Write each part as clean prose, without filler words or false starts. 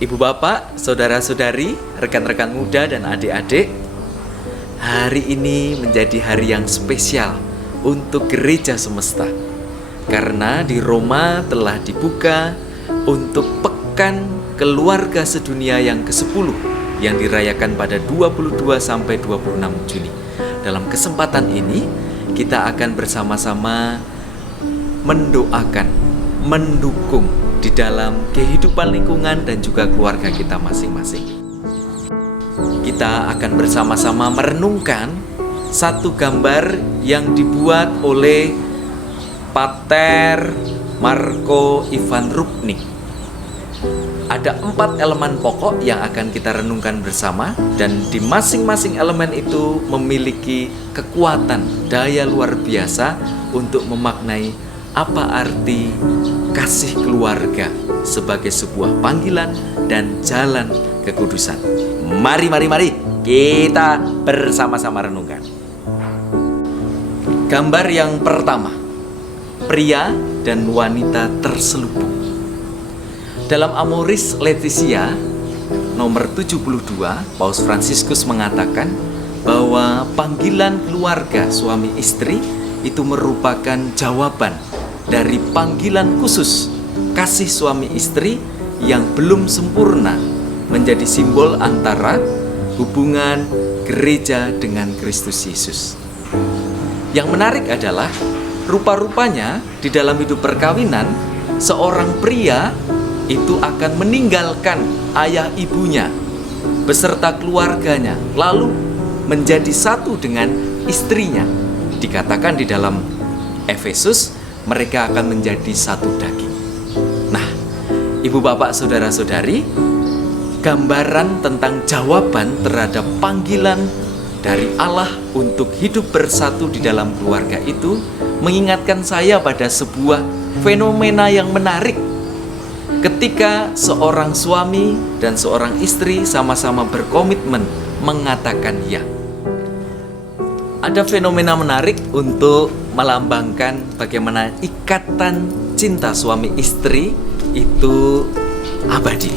Ibu bapak, saudara-saudari, rekan-rekan muda dan adik-adik, hari ini menjadi hari yang spesial untuk gereja semesta. Karena di Roma telah dibuka untuk Pekan Keluarga Sedunia yang ke-10 yang dirayakan pada 22 sampai 26 Juni. Dalam kesempatan ini, kita akan bersama-sama mendoakan, mendukung di dalam kehidupan lingkungan dan juga keluarga kita masing-masing. Kita akan bersama-sama merenungkan satu gambar yang dibuat oleh Pater Marco Ivan Rupnik. Ada 4 elemen pokok yang akan kita renungkan bersama, dan di masing-masing elemen itu memiliki kekuatan, daya luar biasa untuk memaknai apa arti kasih keluarga sebagai sebuah panggilan dan jalan kekudusan. Mari kita bersama-sama renungkan. Gambar yang pertama, pria dan wanita terselubung. Dalam Amoris Laetitia nomor 72, Paus Fransiskus mengatakan bahwa panggilan keluarga suami istri itu merupakan jawaban dari panggilan khusus kasih suami istri yang belum sempurna, menjadi simbol antara hubungan gereja dengan Kristus Yesus. Yang menarik adalah rupa-rupanya di dalam hidup perkawinan, seorang pria itu akan meninggalkan ayah ibunya beserta keluarganya, lalu menjadi satu dengan istrinya. Dikatakan di dalam Efesus, mereka akan menjadi satu daging. Nah, ibu bapak saudara-saudari, gambaran tentang jawaban terhadap panggilan dari Allah untuk hidup bersatu di dalam keluarga itu mengingatkan saya pada sebuah fenomena yang menarik. Ketika seorang suami dan seorang istri sama-sama berkomitmen mengatakan ya. Ada fenomena menarik untuk melambangkan bagaimana ikatan cinta suami istri itu abadi.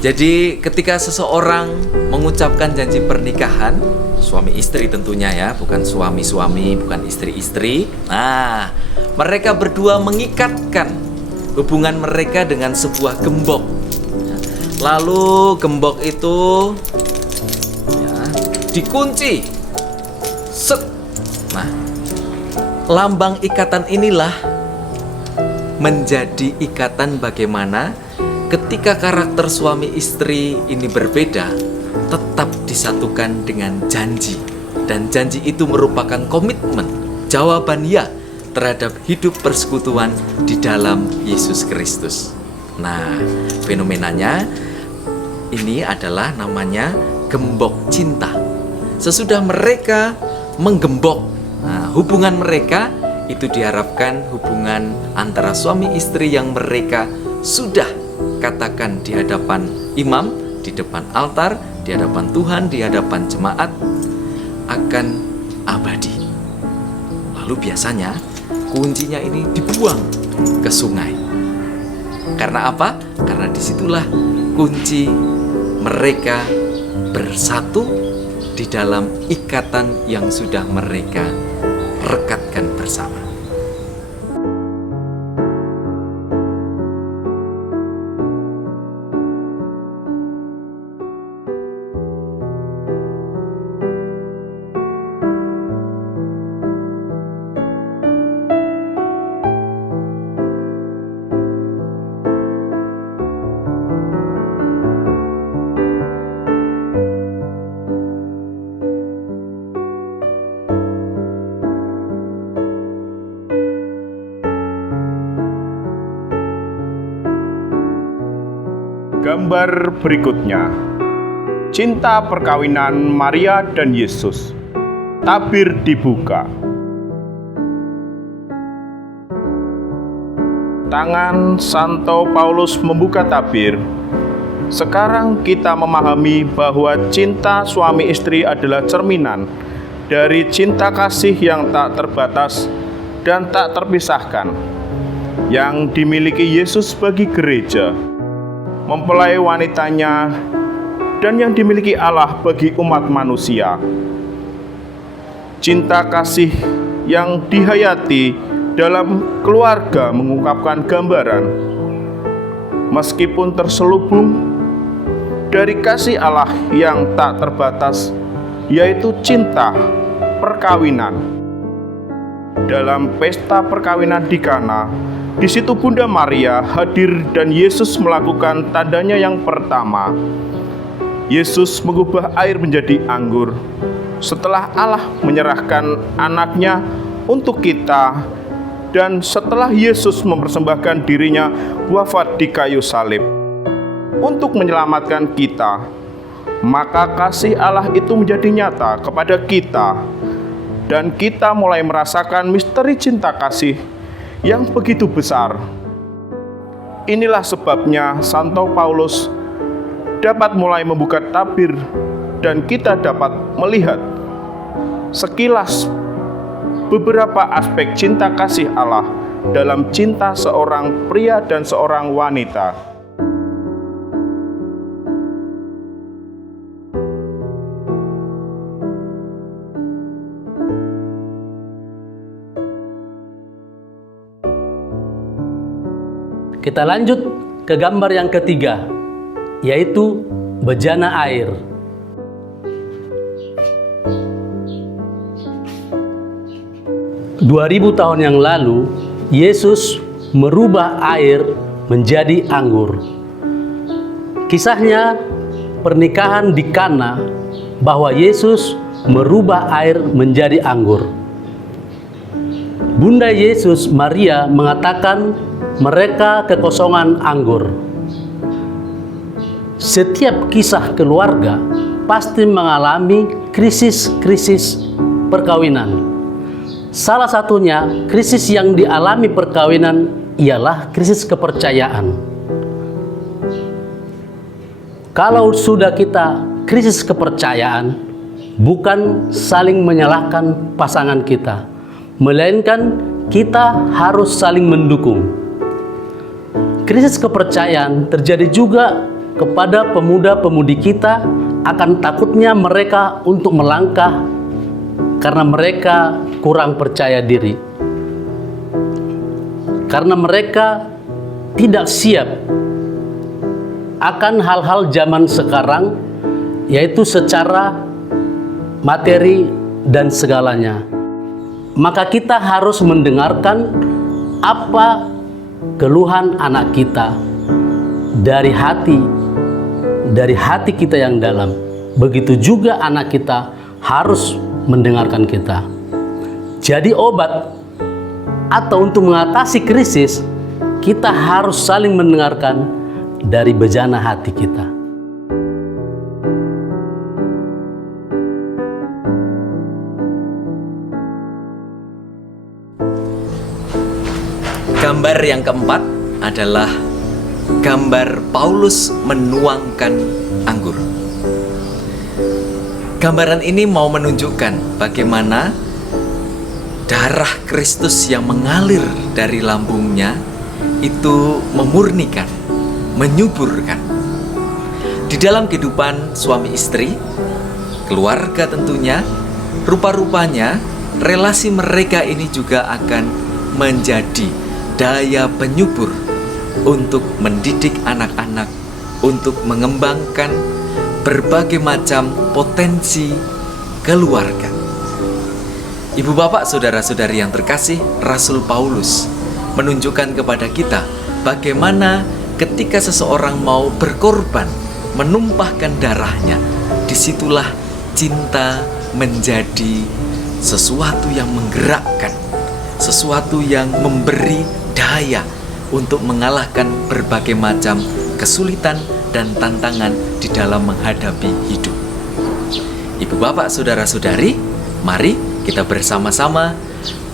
Jadi ketika seseorang mengucapkan janji pernikahan, suami istri tentunya ya, bukan suami-suami, bukan istri-istri. Nah, mereka berdua mengikatkan hubungan mereka dengan sebuah gembok. Lalu gembok itu ya, dikunci. Set. Nah, lambang ikatan inilah menjadi ikatan bagaimana ketika karakter suami istri ini berbeda, tetap disatukan dengan janji. Dan janji itu merupakan komitmen, jawaban ya terhadap hidup persekutuan di dalam Yesus Kristus. Nah, fenomenanya ini adalah namanya gembok cinta. Sesudah mereka menggembok, nah, hubungan mereka itu diharapkan hubungan antara suami istri yang mereka sudah katakan di hadapan imam, di depan altar, di hadapan Tuhan, di hadapan jemaat akan abadi. Lalu biasanya kuncinya ini dibuang ke sungai. Karena apa? Karena disitulah kunci mereka bersatu di dalam ikatan yang sudah mereka rekatkan bersama. Gambar berikutnya, cinta perkawinan Maria dan Yesus. Tabir dibuka. Tangan Santo Paulus membuka tabir. Sekarang kita memahami bahwa cinta suami istri adalah cerminan dari cinta kasih yang tak terbatas dan tak terpisahkan yang dimiliki Yesus bagi gereja. mempelai wanitanya, dan yang dimiliki Allah bagi umat manusia. Cinta kasih yang dihayati dalam keluarga mengungkapkan gambaran, meskipun terselubung dari kasih Allah yang tak terbatas, yaitu cinta perkawinan. Dalam pesta perkawinan di Kana, di situ Bunda Maria hadir dan Yesus melakukan tandanya yang pertama. Yesus mengubah air menjadi anggur setelah Allah menyerahkan anaknya untuk kita, dan setelah Yesus mempersembahkan dirinya wafat di kayu salib untuk menyelamatkan kita. Maka kasih Allah itu menjadi nyata kepada kita, dan kita mulai merasakan misteri cinta kasih yang begitu besar. Inilah sebabnya Santo Paulus dapat mulai membuka tabir, dan kita dapat melihat sekilas beberapa aspek cinta kasih Allah dalam cinta seorang pria dan seorang wanita. Kita lanjut ke gambar yang ketiga, yaitu bejana air. Dua ribu tahun yang lalu, Yesus merubah air menjadi anggur. Kisahnya pernikahan di Kana, bahwa Yesus merubah air menjadi anggur. Bunda Yesus, Maria, mengatakan mereka kekosongan anggur. Setiap kisah keluarga pasti mengalami krisis-krisis perkawinan. Salah satunya krisis yang dialami perkawinan ialah krisis kepercayaan. Kalau sudah kita krisis kepercayaan, bukan saling menyalahkan pasangan kita, melainkan kita harus saling mendukung. Krisis kepercayaan terjadi juga kepada pemuda-pemudi kita akan takutnya mereka untuk melangkah karena mereka kurang percaya diri. Karena mereka tidak siap akan hal-hal zaman sekarang, yaitu secara materi dan segalanya. Maka kita harus mendengarkan apa keluhan anak kita dari hati kita yang dalam. Begitu juga anak kita harus mendengarkan kita. Jadi obat atau untuk mengatasi krisis, kita harus saling mendengarkan dari bejana hati kita. Gambar yang keempat adalah gambar Paulus menuangkan anggur. Gambaran ini mau menunjukkan bagaimana darah Kristus yang mengalir dari lambungnya itu memurnikan, menyuburkan. Di dalam kehidupan suami istri, keluarga tentunya, rupa-rupanya relasi mereka ini juga akan menjadi daya penyubur untuk mendidik anak-anak, untuk mengembangkan berbagai macam potensi keluarga. Ibu bapak, saudara-saudari yang terkasih, Rasul Paulus menunjukkan kepada kita bagaimana ketika seseorang mau berkorban, menumpahkan darahnya, disitulah cinta menjadi sesuatu yang menggerakkan, sesuatu yang memberi daya untuk mengalahkan berbagai macam kesulitan dan tantangan di dalam menghadapi hidup. Ibu bapak, saudara-saudari, mari kita bersama-sama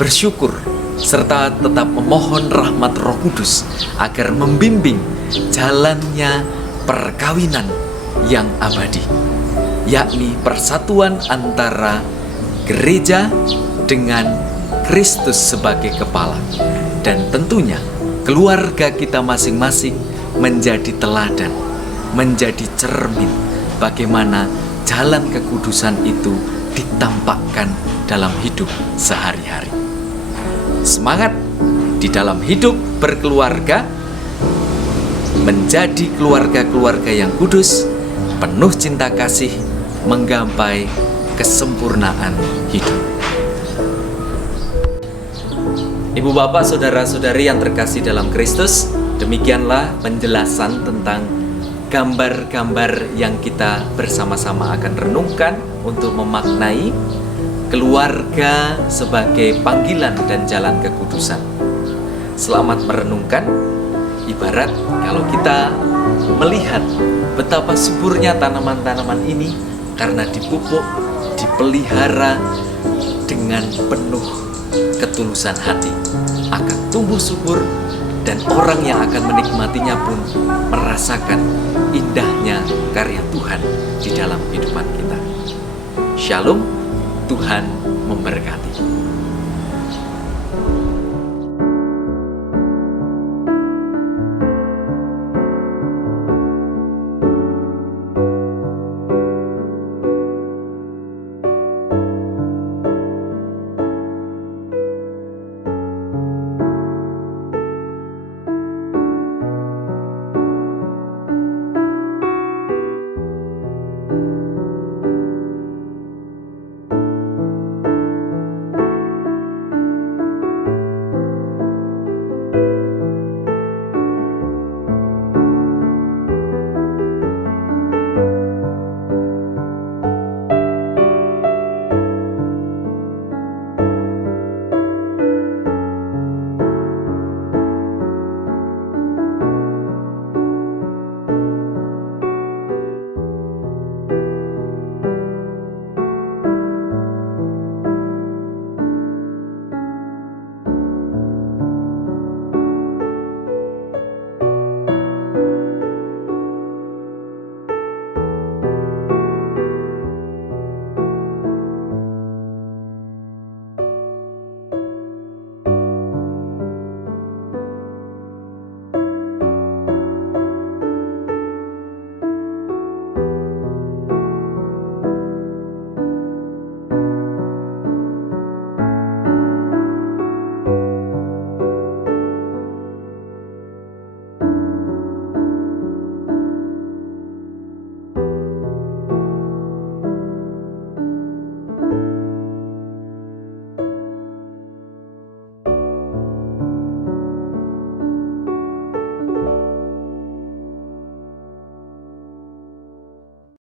bersyukur serta tetap memohon rahmat Roh Kudus agar membimbing jalannya perkawinan yang abadi, yakni persatuan antara gereja dengan Kristus sebagai kepala, dan tentunya keluarga kita masing-masing menjadi teladan, menjadi cermin bagaimana jalan kekudusan itu ditampakkan dalam hidup sehari-hari. Semangat di dalam hidup berkeluarga, menjadi keluarga-keluarga yang kudus, penuh cinta kasih, menggapai kesempurnaan hidup. Ibu bapak saudara-saudari yang terkasih dalam Kristus, demikianlah penjelasan tentang gambar-gambar yang kita bersama-sama akan renungkan untuk memaknai keluarga sebagai panggilan dan jalan kekudusan. Selamat merenungkan. Ibarat kalau kita melihat betapa suburnya tanaman-tanaman ini karena dipupuk, dipelihara dengan penuh ketulusan hati, akan tumbuh subur, dan orang yang akan menikmatinya pun merasakan indahnya karya Tuhan di dalam kehidupan kita. Shalom, Tuhan memberkati.